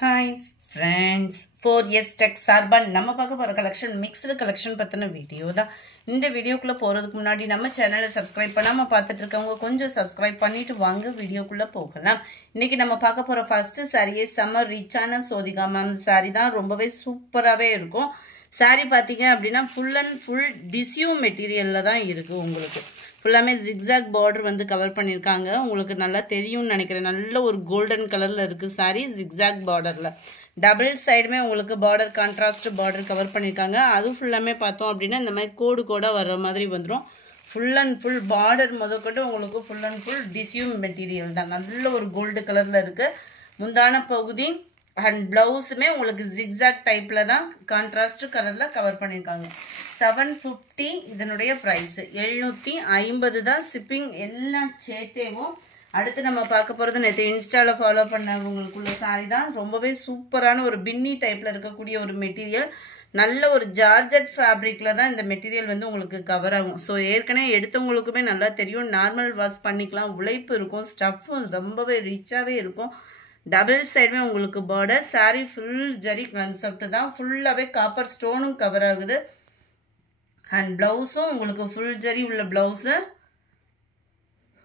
Hi friends, 4S Tech சார்பா நம்ம பார்க்க போற கலெக்ஷன் மிக்ஸ்டு கலெக்ஷன் பத்தின வீடியோ தான். இந்த வீடியோக்குள்ள போறதுக்கு முன்னாடி நம்ம சேனலை சப்ஸ்கிரைப் பண்ணாம பார்த்துட்டு இருக்கவங்க கொஞ்சம் சப்ஸ்கிரைப் பண்ணிட்டு வாங்க வீடியோக்குள்ள போகலாம். இன்னைக்கு நம்ம பார்க்க போற ஃபர்ஸ்ட் சாரியே சம்மர் ரிச்சான சோதிகா மேம் சாரி தான். ரொம்பவே சூப்பராகவே இருக்கும். சாரி பார்த்தீங்க அப்படின்னா ஃபுல் அண்ட் ஃபுல் டிஷ்யூ மெட்டீரியல்ல தான் இருக்கு. உங்களுக்கு ஃபுல்லாமே ஜிக்ஸாக் பார்டர் வந்து கவர் பண்ணியிருக்காங்க. உங்களுக்கு நல்லா தெரியும்னு நினைக்கிறேன். நல்ல ஒரு கோல்டன் கலர்ல இருக்கு சாரி. ஜிக்ஸாக் பார்டர்ல டபுள் சைடுமே உங்களுக்கு பார்டர் கான்ட்ராஸ்ட் பார்டர் கவர் பண்ணியிருக்காங்க. அது ஃபுல்லாமே பார்த்தோம் அப்படின்னா இந்த மாதிரி கோடு கோடா வர்ற மாதிரி வந்துடும். ஃபுல் அண்ட் ஃபுல் பார்டர் முதற்கொண்டு உங்களுக்கு full and full tissue material தான். நல்ல ஒரு கோல்டு கலர்ல இருக்கு. முந்தான பகுதி அண்ட் பிளவுஸுமே உங்களுக்கு ஜிக்ஸாக் டைப்ல தான் கான்ட்ராஸ்ட் கலர்ல கவர் பண்ணியிருக்காங்க. 750 இதனுடைய பிரைஸ். 750 தான் ஷிப்பிங் எல்லாம் சேர்த்தேவும். அடுத்து நம்ம பார்க்க போகிறது நேற்று இன்ஸ்டாவில் ஃபாலோ பண்ணவங்களுக்குள்ள சாரி தான். ரொம்பவே சூப்பரான ஒரு பின்னி டைப்பில் இருக்கக்கூடிய ஒரு மெட்டீரியல். நல்ல ஒரு ஜார்ஜட் ஃபேப்ரிக்கில் தான் இந்த மெட்டீரியல் வந்து உங்களுக்கு கவர் ஆகும். ஸோ ஏற்கனவே எடுத்தவங்களுக்குமே நல்லா தெரியும். நார்மல் வாஷ் பண்ணிக்கலாம். உழைப்பு இருக்கும். ஸ்டஃப்பும் ரொம்பவே ரிச்சாகவே இருக்கும். டபுள் சைடுமே உங்களுக்கு border. Sorry full zari concept தான். ஃபுல்லாகவே காப்பர் ஸ்டோனும் கவர் ஆகுது. அண்ட் பிளவுஸும் உங்களுக்கு ஃபுல் ஜரி உள்ள பிளவுஸு.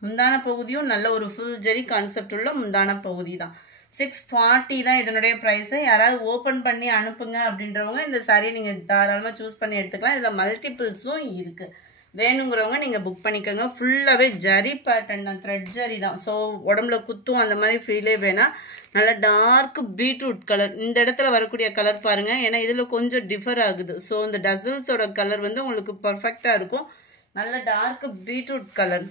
முந்தான பகுதியும் நல்ல ஒரு ஃபுல் ஜரி கான்செப்ட் உள்ள முந்தான பகுதி தான். 640 தான் இதனுடைய ப்ரைஸு. யாராவது ஓப்பன் பண்ணி அனுப்புங்க அப்படின்றவங்க இந்த சாரியை நீங்கள் தாராளமாக சூஸ் பண்ணி எடுத்துக்கலாம். இதில் மல்டிபிள்ஸும் இருக்குது. வேணுங்கிறவங்க நீங்கள் புக் பண்ணிக்கோங்க. ஃபுல்லாகவே ஜரி பேட்டர்ன் தான். த்ரெட் ஜரி தான். ஸோ உடம்புல குத்தும் அந்த மாதிரி ஃபீலே வேணாம். நல்லா டார்க் பீட்ரூட் கலர். இந்த இடத்துல வரக்கூடிய கலர் பாருங்கள். ஏன்னா இதில் கொஞ்சம் டிஃபர் ஆகுது. ஸோ இந்த டசல்ஸோட கலர் வந்து உங்களுக்கு பர்ஃபெக்டாக இருக்கும். நல்ல டார்க் பீட்ரூட் கலர்.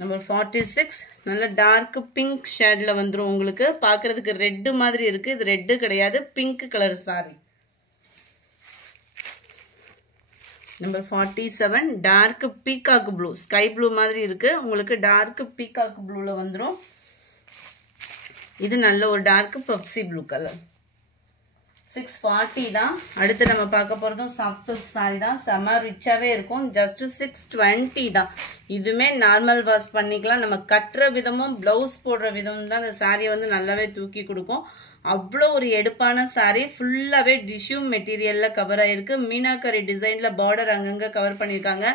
நம்பர் 46 நல்ல டார்க் பிங்க் ஷேடில் வந்துடும். உங்களுக்கு பார்க்குறதுக்கு ரெட்டு மாதிரி இருக்குது. இது ரெட்டு கிடையாது, pink colour sari. Number 47 dark peacock blue. Sky blue மாதிரி இருக்குது. உங்களுக்கு டார்க் பீகாக் ப்ளூவில் வந்துடும். இது நல்ல ஒரு டார்க் பெப்சி ப்ளூ கலர். 640 தான். அடுத்து நம்ம பார்க்க போகிறதும் சாஃப்ட் சில்க் சாரி தான். செம ரிச்சாகவே இருக்கும். ஜஸ்ட் 620 தான். இதுவுமே நார்மல் வாஷ் பண்ணிக்கலாம். நம்ம கட்டுற விதமும் ப்ளவுஸ் போடுற விதமும் தான் இந்த சாரியை வந்து நல்லாவே தூக்கி கொடுக்கும். அவ்வளோ ஒரு எடுப்பான சாரி. ஃபுல்லாகவே டிஷ்யூ மெட்டீரியலில் கவர் ஆகிருக்கு. மீனாக்கரி டிசைனில் பார்டர் அங்கங்கே கவர் பண்ணியிருக்காங்க.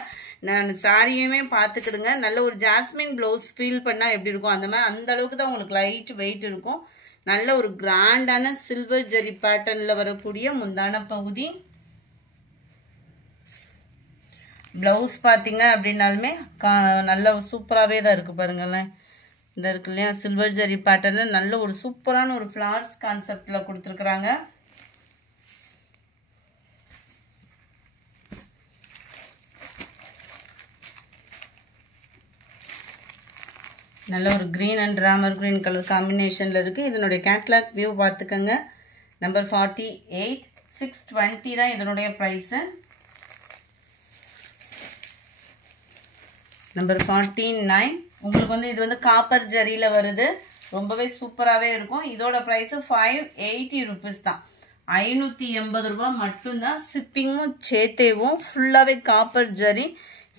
நான் சாரியுமே பார்த்துக்கிடுங்க. நல்ல ஒரு ஜாஸ்மின் ப்ளவுஸ் ஃபீல் பண்ணால் எப்படி இருக்கும் அந்த மாதிரி அந்த அளவுக்கு தான் உங்களுக்கு லைட் வெயிட் இருக்கும். நல்ல ஒரு கிராண்டான சில்வர் ஜரி பேட்டர்னில் வரக்கூடிய முந்தான பகுதி. ப்ளவுஸ் பார்த்தீங்க அப்படின்னாலுமே நல்ல சூப்பராகவே தான் இருக்குது பாருங்களேன். இந்த இருக்கு இல்லையா சில்வர் ஜரி பேட்டர்னில் நல்ல ஒரு சூப்பரான ஒரு ஃப்ளார்ஸ் கான்செப்டில் கொடுத்துருக்குறாங்க. நல்ல ஒரு green and Ramar green colour காம்பினேஷனில் இருக்குது. இதனுடைய கேட்லாக் வியூ பார்த்துக்கோங்க. நம்பர் 48 620 தான் இதனுடைய ப்ரைஸு. நம்பர் 49 உங்களுக்கு வந்து இது வந்து காப்பர் ஜரியில் வருது. ரொம்பவே சூப்பராகவே இருக்கும். இதோட ப்ரைஸு 580 ருபீஸ் தான். 580 ரூபா மட்டும்தான். ஷிப்பிங்கும் சேர்த்தேவும். ஃபுல்லாகவே காப்பர் ஜரி.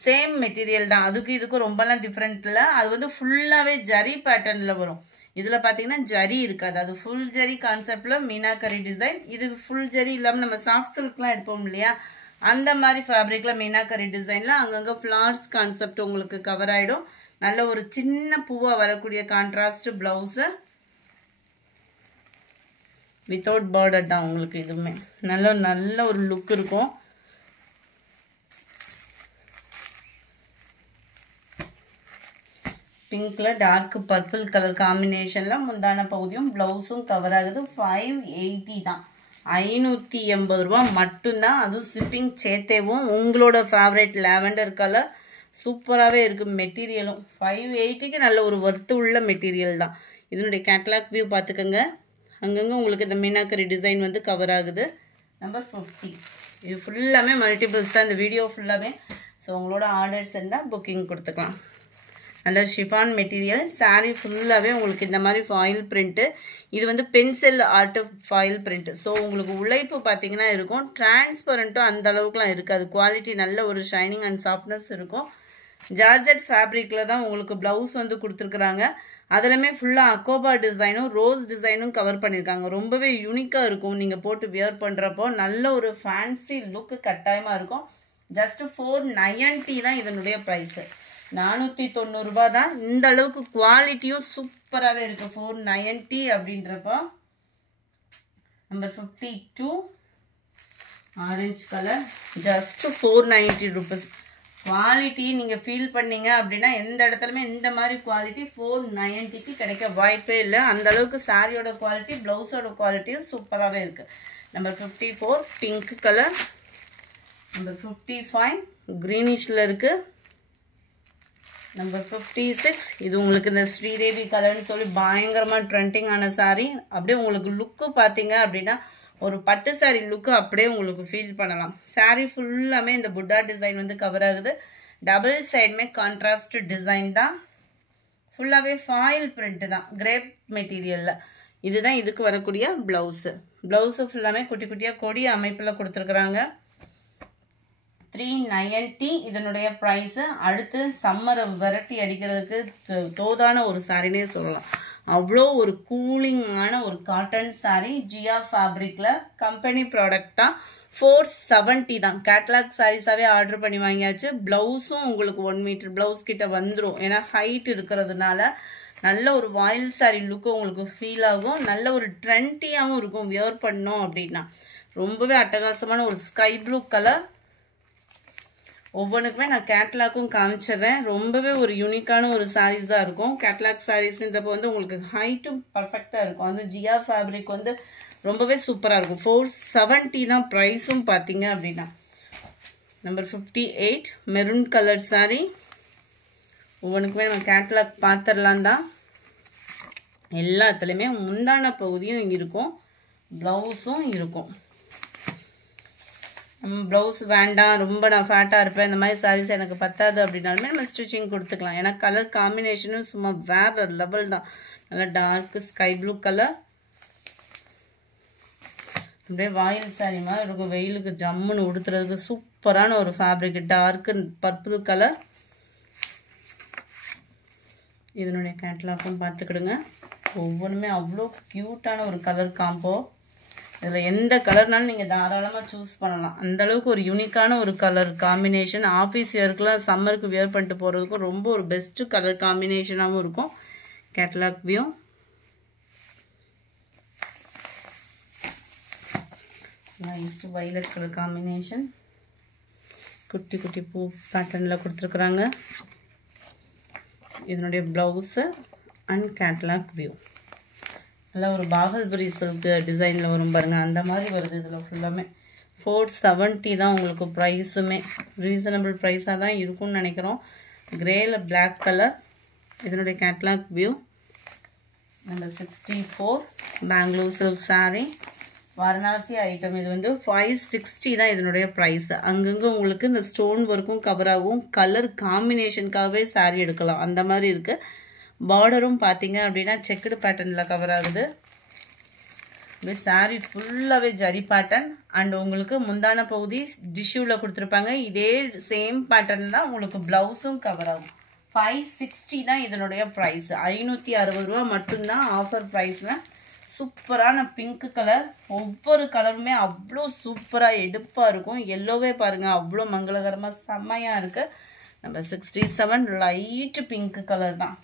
சேம் மெட்டீரியல் தான். அதுக்கு இதுக்கும் ரொம்பலாம் டிஃப்ரெண்ட் இல்லை. அது வந்து ஃபுல்லாகவே ஜரி பேட்டர்னில் வரும். இதில் பார்த்தீங்கன்னா ஜரி இருக்காது. அது ஃபுல் ஜரி கான்செப்டில் மீனாக்கரி டிசைன். இது ஃபுல் ஜரி இல்லாமல் நம்ம சாஃப்ட் சில்க்லாம் எடுப்போம் இல்லையா அந்த மாதிரி ஃபேப்ரிக்கில் மீனாக்கரி டிசைனில் அங்கங்கே ஃப்ளார்ஸ் கான்செப்ட் உங்களுக்கு கவர் ஆகிடும். நல்ல ஒரு சின்ன பூவாக வரக்கூடிய கான்ட்ராஸ்ட் ப்ளவுஸு. வித்தவுட் பார்டர் தான் உங்களுக்கு. இதுவுமே நல்ல ஒரு லுக் இருக்கும். பிங்க்ல டார்க் பர்பிள் கலர் காம்பினேஷனில் முந்தான பகுதியும் ப்ளவுஸும் கவர் ஆகுது. 580 தான். 580 ரூபா மட்டும்தான். அதுவும் ஷிப்பிங் சேர்த்தேவும். உங்களோட ஃபேவரட் லாவெண்டர் கலர் சூப்பராகவே இருக்குது. மெட்டீரியலும் 580க்கு நல்ல ஒரு ஒர்த்து உள்ள மெட்டீரியல் தான். இதனுடைய கேட்லாக் வியூ பார்த்துக்கோங்க. அங்கங்கே உங்களுக்கு இந்த மீனாக்கரி டிசைன் வந்து கவர் ஆகுது. நம்பர் 50 இது ஃபுல்லாமே மல்டிபிள்ஸ் தான். இந்த வீடியோ ஃபுல்லாமே. ஸோ உங்களோட ஆர்டர்ஸ் இருந்தால் புக்கிங் கொடுத்துக்கலாம். நல்ல ஷிஃபான் மெட்டீரியல். சாரீ ஃபுல்லாகவே உங்களுக்கு இந்த மாதிரி ஃபாயில் பிரிண்ட்டு. இது வந்து pencil art foil print. So உங்களுக்கு உழைப்பு பார்த்தீங்கன்னா இருக்கும். டிரான்ஸ்பரண்ட்டும் அந்த அளவுக்குலாம் இருக்காது. குவாலிட்டி நல்ல ஒரு ஷைனிங் அண்ட் சாஃப்ட்னஸ் இருக்கும். ஜார்ஜட் ஃபேப்ரிக்கில் தான் உங்களுக்கு ப்ளவுஸ் வந்து கொடுத்துருக்குறாங்க. அதிலுமே ஃபுல்லாக அக்கோபா டிசைனும் ரோஸ் டிசைனும் கவர் பண்ணியிருக்காங்க. ரொம்பவே யூனிக்காக இருக்கும். நீங்கள் போட்டு வியர் பண்ணுறப்போ நல்ல ஒரு ஃபேன்சி லுக்கு கட்டாயமாக இருக்கும். ஜஸ்ட் 490 தான் இதனுடைய ப்ரைஸு. 490 ரூபா தான். இந்த அளவுக்கு குவாலிட்டியும் சூப்பராகவே இருக்குது. 490 அப்படின்றப்போ number 52 orange colour just 490 rupees. Quality நீங்கள் ஃபீல் பண்ணீங்க அப்படின்னா எந்த இடத்துலையுமே இந்த மாதிரி குவாலிட்டி 490க்கு கிடைக்க வாய்ப்பே இல்லை. அந்த அளவுக்கு சாரியோட குவாலிட்டி, ப்ளவுஸோட குவாலிட்டியும் சூப்பராகவே இருக்குது. Number 54 pink colour. நம்பர் 55 க்ரீனிஷில் இருக்குது. நம்பர் 56 இது உங்களுக்கு இந்த ஸ்ரீதேவி கலர்னு சொல்லி பயங்கரமாக ட்ரெண்டிங் ஆன சாரீ. அப்படியே உங்களுக்கு லுக்கு பார்த்தீங்க அப்படின்னா ஒரு பட்டு சாரீ லுக்கு அப்படியே உங்களுக்கு ஃபீல் பண்ணலாம். சாரீ ஃபுல்லாமே இந்த புட்டா டிசைன் வந்து கவர் ஆகுது. டபுள் சைடுமே கான்ட்ராஸ்ட் டிசைன் தான். ஃபுல்லாகவே ஃபாயில் பிரிண்ட் தான், கிரேப் மெட்டீரியலில். இதுதான் இதுக்கு வரக்கூடிய ப்ளவுஸு. ப்ளவுஸு ஃபுல்லாமே குட்டி குட்டியாக கொடி அமைப்பில் கொடுத்துருக்குறாங்க. 390 இதனுடைய ப்ரைஸு. அடுத்து சம்மரை விரட்டி அடிக்கிறதுக்கு தோதான ஒரு சாரினே சொல்லலாம். அவ்வளோ ஒரு கூலிங்கான ஒரு காட்டன் சாரீ. ஜியா ஃபேப்ரிக்கில் கம்பெனி ப்ராடக்ட் தான். 470 தான். கேட்லாக் சாரீஸாகவே ஆர்டர் பண்ணி வாங்கியாச்சு. ப்ளவுஸும் உங்களுக்கு 1 மீட்டர் ப்ளவுஸ் கிட்ட வந்துடும். ஏன்னா ஹைட் இருக்கிறதுனால நல்ல ஒரு வாயில் சாரீ லுக்கு உங்களுக்கு ஃபீல் ஆகும். நல்ல ஒரு ட்ரெண்டியாகவும் இருக்கும் வியர் பண்ணோம் அப்படின்னா. ரொம்பவே அட்டகாசமான ஒரு ஸ்கை ப்ளூ கலர். ஒவ்வொன்றுக்குமே நான் கேட்லாக்கும் காமிச்சிடுறேன். ரொம்பவே ஒரு யூனிக்கான ஒரு சாரீஸ் தான் இருக்கும். கேட்லாக் சாரீஸ்ன்றப்போ வந்து உங்களுக்கு ஹைட்டும் பர்ஃபெக்டாக இருக்கும். அது ஜியா ஃபேப்ரிக் வந்து ரொம்பவே சூப்பராக இருக்கும். 470 தான் ப்ரைஸும் பார்த்தீங்க அப்படின்னா. Number 58 maroon colour sari. ஒவ்வொன்றுக்குமே நம்ம கேட்லாக் பார்த்துடலாம் தான். எல்லாத்துலேயுமே முந்தான பகுதியும் இருக்கும், ப்ளவுஸும் இருக்கும். ப்ளவுஸ் வேண்டாம், ரொம்ப நான் ஃபேட்டாக இருப்பேன், இந்த மாதிரி சாரீஸ் எனக்கு பத்தாது அப்படின்னாலுமே நம்ம ஸ்டிச்சிங் கொடுத்துக்கலாம். ஏன்னா கலர் காம்பினேஷனும் சும்மா வேற லெவல் தான். நல்லா டார்க்கு ஸ்கை ப்ளூ கலர். அப்படியே வாயில் சாரீ மாதிரி இருக்கும். வெயிலுக்கு ஜம்முன்னு உடுத்துறதுக்கு சூப்பரான ஒரு ஃபேப்ரிக். Torque purple colour. இதனுடைய கேட்லாக்கும் பார்த்துக்கிடுங்க. ஒவ்வொன்றுமே அவ்வளோ க்யூட்டான ஒரு கலர் காம்போ. இதில் எந்த கலர்னாலும் நீங்கள் தாராளமாக சூஸ் பண்ணலாம். அந்தளவுக்கு ஒரு யூனிக்கான ஒரு கலர் காம்பினேஷன். ஆஃபீஸ் வியர்க்குலாம் சம்மருக்கு வியர் பண்ணிட்டு போகிறதுக்கும் ரொம்ப ஒரு பெஸ்ட்டு கலர் காம்பினேஷனாகவும் இருக்கும். Catalogue view. Light violet colour combination. குட்டி குட்டி பூ பேட்டர்னில் கொடுத்துருக்குறாங்க. இதனுடைய ப்ளவுஸு அண்ட் கேட்லாக் வியூ. நல்லா ஒரு பாகல்புரி சில்க் டிசைனில் வரும் பாருங்கள், அந்த மாதிரி வருது. இதில் ஃபுல்லாமே 470 தான் உங்களுக்கு ப்ரைஸுமே. ரீசனபிள் ப்ரைஸாக தான் இருக்கும்னு நினைக்கிறோம். கிரேயில் பிளாக் கலர். இதனுடைய catalogue view. Number 64 Bangalore silk sari. Varanasi item. இது வந்து 560 தான் இதனுடைய ப்ரைஸ். அங்கங்கே உங்களுக்கு இந்த ஸ்டோன் ஒர்க்கும் கவர் ஆகும். கலர் காம்பினேஷனுக்காகவே சாரீ எடுக்கலாம், அந்த மாதிரி இருக்குது. பார்டரும் பார்த்தீங்க அப்படின்னா செக்குடு பேட்டர்னில் கவர் ஆகுது. அப்படியே சாரீ ஃபுல்லாகவே ஜரி பேட்டர்ன். அண்ட் உங்களுக்கு முந்தான பகுதி டிஷ்யூவில் கொடுத்துருப்பாங்க. இதே சேம் பேட்டர்ன் தான் உங்களுக்கு ப்ளவுஸும் கவர் ஆகும். 560 தான் இதனுடைய ப்ரைஸ். 560 ரூபா மட்டும்தான் ஆஃபர் ப்ரைஸில். சூப்பரான பிங்க் கலர். ஒவ்வொரு கலருமே அவ்வளோ சூப்பராக எடுப்பாக இருக்கும். எல்லோவே பாருங்கள் அவ்வளோ மங்களகரமாக செம்மையாக இருக்குது. நம்பர் 67 லைட்டு பிங்க் கலர் தான்.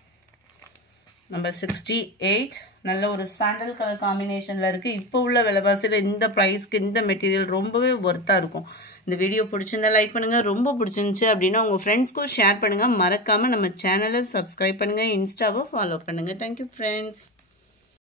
நம்பர் 68 நல்ல ஒரு சாண்டல் கலர் காம்பினேஷனில் இருக்குது. இப்போ உள்ள விலைவாசியில் இந்த ப்ரைஸ்க்கு இந்த மெட்டீரியல் ரொம்பவே ஒர்த்தாக இருக்கும். இந்த வீடியோ பிடிச்சிருந்தா லைக் பண்ணுங்கள். ரொம்ப பிடிச்சிருந்துச்சு அப்படின்னா உங்கள் ஃப்ரெண்ட்ஸ்க்கும் ஷேர் பண்ணுங்கள். மறக்காமல் நம்ம சேனலை சப்ஸ்கிரைப் பண்ணுங்கள். இன்ஸ்டாவை ஃபாலோ பண்ணுங்கள். Thank you friends.